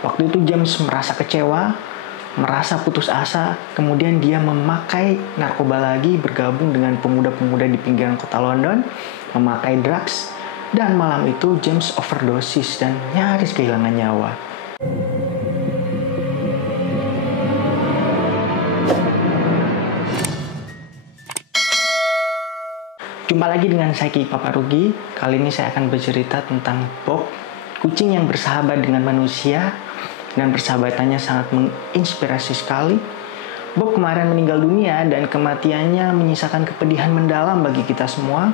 Waktu itu James merasa kecewa, merasa putus asa, kemudian dia memakai narkoba lagi, bergabung dengan pemuda-pemuda di pinggiran kota London, memakai drugs, dan malam itu James overdosis dan nyaris kehilangan nyawa. Jumpa lagi dengan saya Ki Paparugi. Kali ini saya akan bercerita tentang Bob, kucing yang bersahabat dengan manusia, dan persahabatannya sangat menginspirasi sekali. Bob kemarin meninggal dunia dan kematiannya menyisakan kepedihan mendalam bagi kita semua,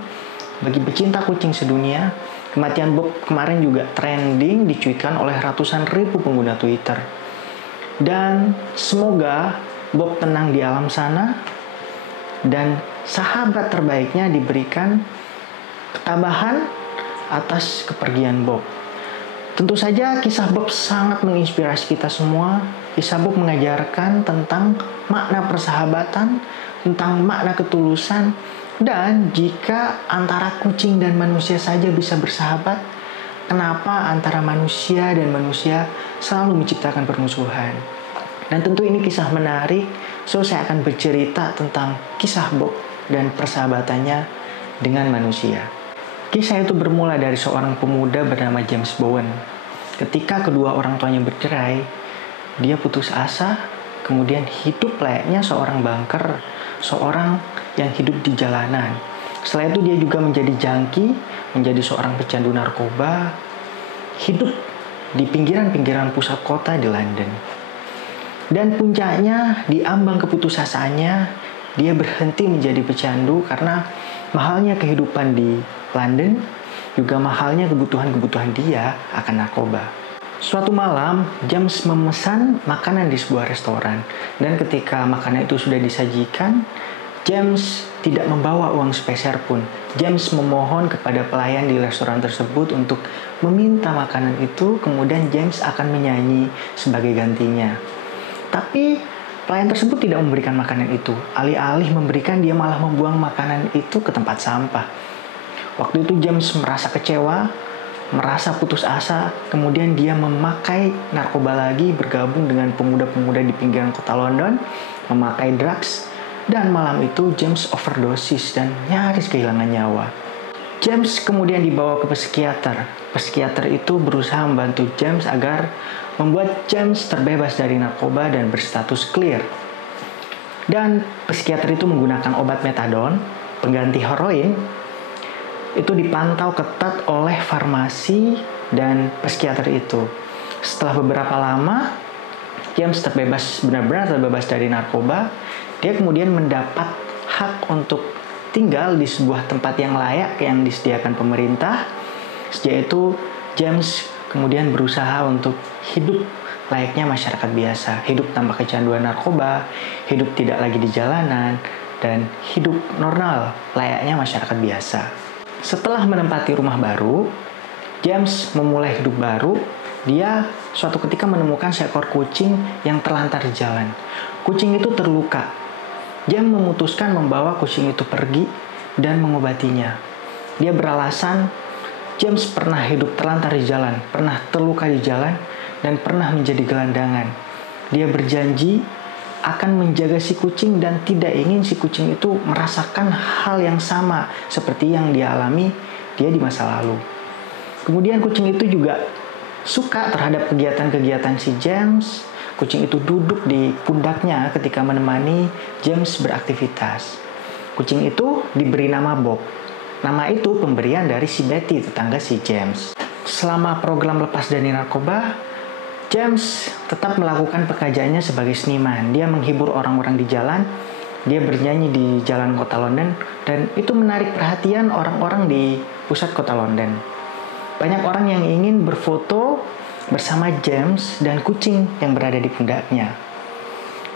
bagi pecinta kucing sedunia. Kematian Bob kemarin juga trending, dicuitkan oleh ratusan ribu pengguna Twitter. Dan semoga Bob tenang di alam sana dan sahabat terbaiknya diberikan ketabahan atas kepergian Bob. Tentu saja kisah Bob sangat menginspirasi kita semua. Kisah Bob mengajarkan tentang makna persahabatan, tentang makna ketulusan, dan jika antara kucing dan manusia saja bisa bersahabat, kenapa antara manusia dan manusia selalu menciptakan permusuhan? Dan tentu ini kisah menarik, so saya akan bercerita tentang kisah Bob dan persahabatannya dengan manusia. Kisah itu bermula dari seorang pemuda bernama James Bowen. Ketika kedua orang tuanya bercerai, dia putus asa, kemudian hidup layaknya seorang banker, seorang yang hidup di jalanan. Setelah itu dia juga menjadi junkie, menjadi seorang pecandu narkoba, hidup di pinggiran-pinggiran pusat kota di London. Dan puncaknya, di ambang keputusasaannya, dia berhenti menjadi pecandu karena mahalnya kehidupan di London, juga mahalnya kebutuhan-kebutuhan dia akan narkoba. Suatu malam, James memesan makanan di sebuah restoran. Dan ketika makanan itu sudah disajikan, James tidak membawa uang sepeser pun. James memohon kepada pelayan di restoran tersebut untuk meminta makanan itu, kemudian James akan menyanyi sebagai gantinya. Tapi pelayan tersebut tidak memberikan makanan itu. Alih-alih memberikan, dia malah membuang makanan itu ke tempat sampah. Waktu itu James merasa kecewa, merasa putus asa, kemudian dia memakai narkoba lagi, bergabung dengan pemuda-pemuda di pinggiran kota London, memakai drugs, dan malam itu James overdosis dan nyaris kehilangan nyawa. James kemudian dibawa ke psikiater. Psikiater itu berusaha membantu James agar membuat James terbebas dari narkoba dan berstatus clear. Dan psikiater itu menggunakan obat metadon, pengganti heroin. Itu dipantau ketat oleh farmasi dan psikiater itu. Setelah beberapa lama, James terbebas, benar-benar terbebas dari narkoba. Dia kemudian mendapat hak untuk tinggal di sebuah tempat yang layak yang disediakan pemerintah. Sejak itu, James kemudian berusaha untuk hidup layaknya masyarakat biasa. Hidup tanpa kecanduan narkoba, hidup tidak lagi di jalanan, dan hidup normal layaknya masyarakat biasa. Setelah menempati rumah baru, James memulai hidup baru. Dia suatu ketika menemukan seekor kucing yang terlantar di jalan. Kucing itu terluka. James memutuskan membawa kucing itu pergi dan mengobatinya. Dia beralasan James pernah hidup terlantar di jalan, pernah terluka di jalan, dan pernah menjadi gelandangan. Dia berjanji akan menjaga si kucing dan tidak ingin si kucing itu merasakan hal yang sama seperti yang dia alami dia di masa lalu. Kemudian kucing itu juga suka terhadap kegiatan-kegiatan si James. Kucing itu duduk di pundaknya ketika menemani James beraktivitas. Kucing itu diberi nama Bob. Nama itu pemberian dari si Betty, tetangga si James. Selama program lepas dari narkoba, James tetap melakukan pekerjaannya sebagai seniman. Dia menghibur orang-orang di jalan, dia bernyanyi di jalan kota London, dan itu menarik perhatian orang-orang di pusat kota London. Banyak orang yang ingin berfoto bersama James dan kucing yang berada di pundaknya.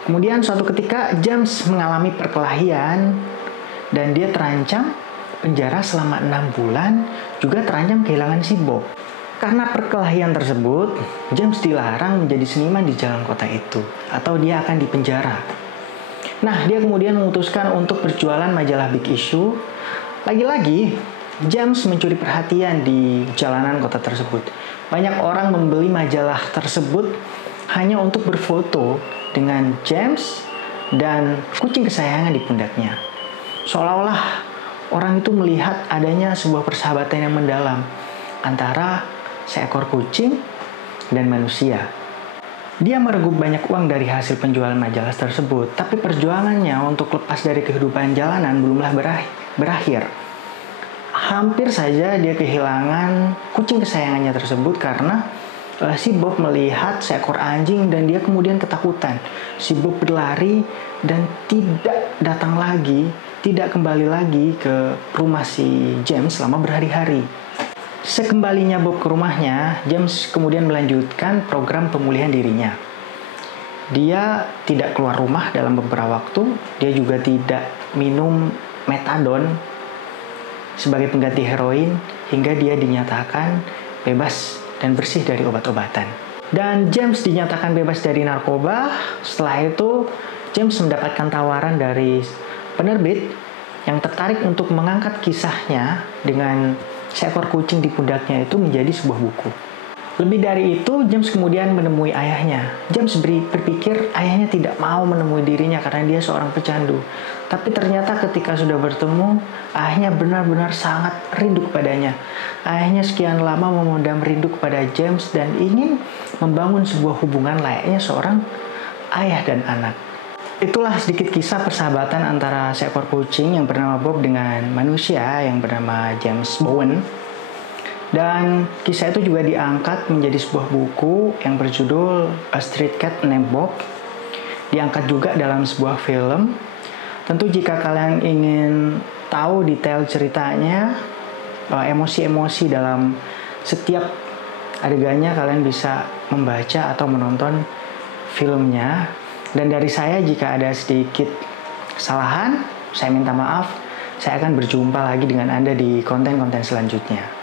Kemudian suatu ketika James mengalami perkelahian dan dia terancam penjara selama 6 bulan, juga terancam kehilangan si Bob. Karena perkelahian tersebut, James dilarang menjadi seniman di jalan kota itu, atau dia akan dipenjara. Nah, dia kemudian memutuskan untuk berjualan majalah Big Issue. Lagi-lagi, James mencuri perhatian di jalanan kota tersebut. Banyak orang membeli majalah tersebut hanya untuk berfoto dengan James dan kucing kesayangan di pundaknya. Seolah-olah orang itu melihat adanya sebuah persahabatan yang mendalam antara seekor kucing dan manusia. Dia meregup banyak uang dari hasil penjualan majalah tersebut, tapi perjuangannya untuk lepas dari kehidupan jalanan belumlah berakhir. Hampir saja dia kehilangan kucing kesayangannya tersebut karena si Bob melihat seekor anjing dan dia kemudian ketakutan. Si Bob berlari dan tidak datang lagi, tidak kembali lagi ke rumah si James selama berhari-hari. Sekembalinya Bob ke rumahnya, James kemudian melanjutkan program pemulihan dirinya. Dia tidak keluar rumah dalam beberapa waktu, dia juga tidak minum metadon sebagai pengganti heroin hingga dia dinyatakan bebas dan bersih dari obat-obatan. Dan James dinyatakan bebas dari narkoba. Setelah itu, James mendapatkan tawaran dari penerbit yang tertarik untuk mengangkat kisahnya dengan seekor kucing di pundaknya itu menjadi sebuah buku. Lebih dari itu, James kemudian menemui ayahnya. James berpikir ayahnya tidak mau menemui dirinya karena dia seorang pecandu. Tapi ternyata ketika sudah bertemu, ayahnya benar-benar sangat rindu kepadanya. Ayahnya sekian lama memendam rindu kepada James dan ingin membangun sebuah hubungan layaknya seorang ayah dan anak. Itulah sedikit kisah persahabatan antara seekor kucing yang bernama Bob dengan manusia yang bernama James Bowen. Dan kisah itu juga diangkat menjadi sebuah buku yang berjudul A Street Cat Named Bob. Diangkat juga dalam sebuah film. Tentu jika kalian ingin tahu detail ceritanya, emosi-emosi dalam setiap adegannya, kalian bisa membaca atau menonton filmnya. Dan dari saya, jika ada sedikit kesalahan, saya minta maaf. Saya akan berjumpa lagi dengan Anda di konten-konten selanjutnya.